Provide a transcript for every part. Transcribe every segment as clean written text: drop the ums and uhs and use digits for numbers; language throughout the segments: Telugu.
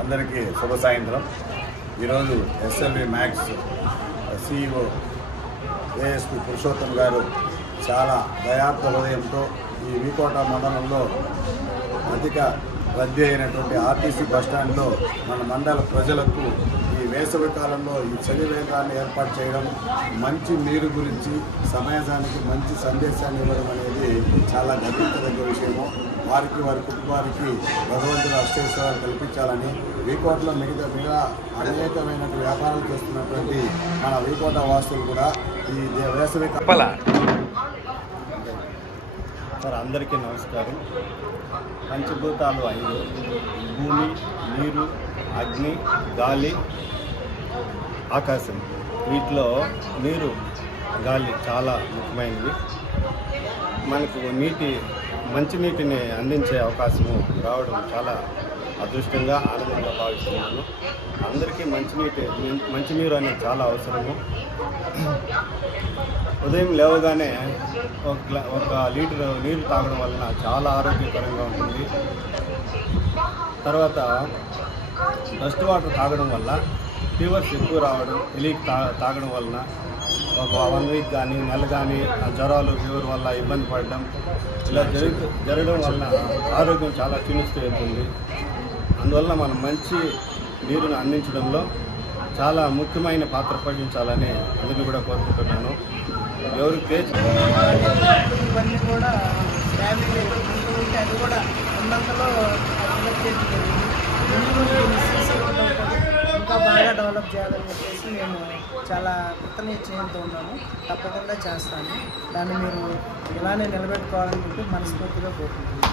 అందరికీ శుభ సాయంత్రం. ఈరోజు SLV max CEO ASP Purushottam గారు చాలా దయార్థ హృదయంతో ఈ వీకోట మండలంలో అధిక రద్దీ అయినటువంటి ఆర్టీసీ బస్టాండ్లో మన మండల ప్రజలకు ఈ వేసవి కాలంలో ఈ చలి వేగాన్ని ఏర్పాటు చేయడం, మంచి నీరు గురించి సమాజానికి మంచి సందేశాన్ని ఇవ్వడం అనేది చాలా గర్వించదగ్గ విషయము. వారికి వారి కుటుంబానికి భగవంతుడు అష్టైశ్వర్యాలు కల్పించాలని వీకోటలో మిగతా అనేకమైన వ్యాపారాలు చేస్తున్నటువంటి మన వీకోట వాసులు కూడా ఈ వేసవి సార్ అందరికీ నమస్కారం. పంచభూతాలు 5: భూమి, నీరు, అగ్ని, గాలి, ఆకాశం. వీటిలో నీరు, గాలి చాలా ముఖ్యమైనవి. మనకు మంచినీటిని అందించే అవకాశము రావడం చాలా అదృష్టంగా, ఆనందంగా భావిస్తున్నాను. అందరికీ మంచినీరు అనేది చాలా అవసరము. ఉదయం లేవగానే ఒక లీటర్ నీరు తాగడం వలన చాలా ఆరోగ్యకరంగా ఉంటుంది. తర్వాత డస్ట్ వాటర్ తాగడం వల్ల ఫీవర్స్ ఎక్కువ రావడం, ఎలికి తాగడం వలన ఒక 1 వీక్ కానీ నెల కానీ జ్వరాలు, ఫీవర్ వల్ల ఇబ్బంది పడడం, ఇలా జరగడం వలన ఆరోగ్యం చాలా క్షీణిస్తూ వెళ్తుంది. అందువల్ల మనం మంచి నీరును అందించడంలో చాలా ముఖ్యమైన పాత్ర పోషించాలని అందరినీ కూడా కోరుకుంటున్నాను. ఎవరికి ఇవన్నీ కూడా అది కూడా ఉన్నంతలో ఇంకా బాగా డెవలప్ చేయాలని చెప్పేసి మేము చాలా కృతనిశ్చయంతో ఉన్నాము. తప్పకుండా చేస్తాను. దాన్ని మీరు ఇలానే నిలబెట్టుకోవాలని చెప్పి మనస్ఫూర్తిగా కోరుకుంటున్నాను.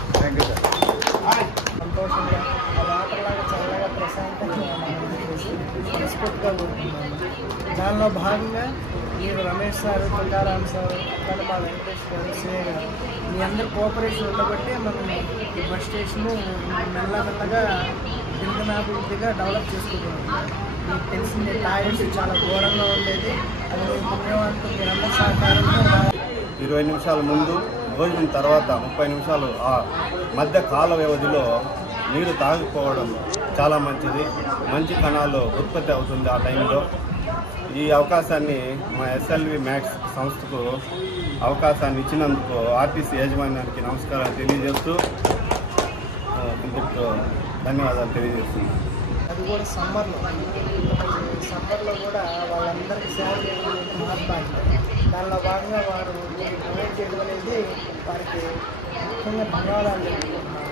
సంతోషంగా ఆ వాటర్లాగా చల్లగా ప్రశాంతంగా చెప్పేసి మనస్ఫూర్తిగా కోరుకుంటున్నాను. దానిలో భాగంగా మీరు రమేష్ సార్, తుకారాం సార్, అక్కడ మా వెంకటేష్ గారు, సిఏ గారు, మీ అందరి కోఆపరేషన్ ఉండబట్టి మనం ఈ బస్ స్టేషను మెల్లమెల్లగా దినదినాభివృద్ధిగా డెవలప్ చేసుకుంటున్నాం. మీకు తెలిసింది, టాయిలెట్స్ చాలా ఘోరంగా ఉండేది. అది పుణ్యవంతం మీరందరూ సహకారంతో 20 నిమిషాల ముందు, భోజనం తర్వాత 30 నిమిషాలు ఆ మధ్య కాల వ్యవధిలో నీరు తాగిపోవడం చాలా మంచిది. మంచి కణాలు ఉత్పత్తి అవుతుంది ఆ టైంలో. ఈ అవకాశాన్ని మా ఎస్ఎల్వి మ్యాక్స్ సంస్థకు అవకాశాన్ని ఇచ్చినందుకు ఆర్టీసీ యాజమాన్యానికి నమస్కారాలు తెలియజేస్తూ ధన్యవాదాలు తెలియజేస్తున్నాను. అది కూడా సమ్మర్లో కూడా వాళ్ళందరికీ సేవ చేయడం అనేది మహత్వాన్ని. దానిలో భాగంగా వారు ప్రొవైడ్ చేయడం అనేది వారికి ముఖ్యంగా ధన్యవాదాలు తెలుపుకుంటున్నారు.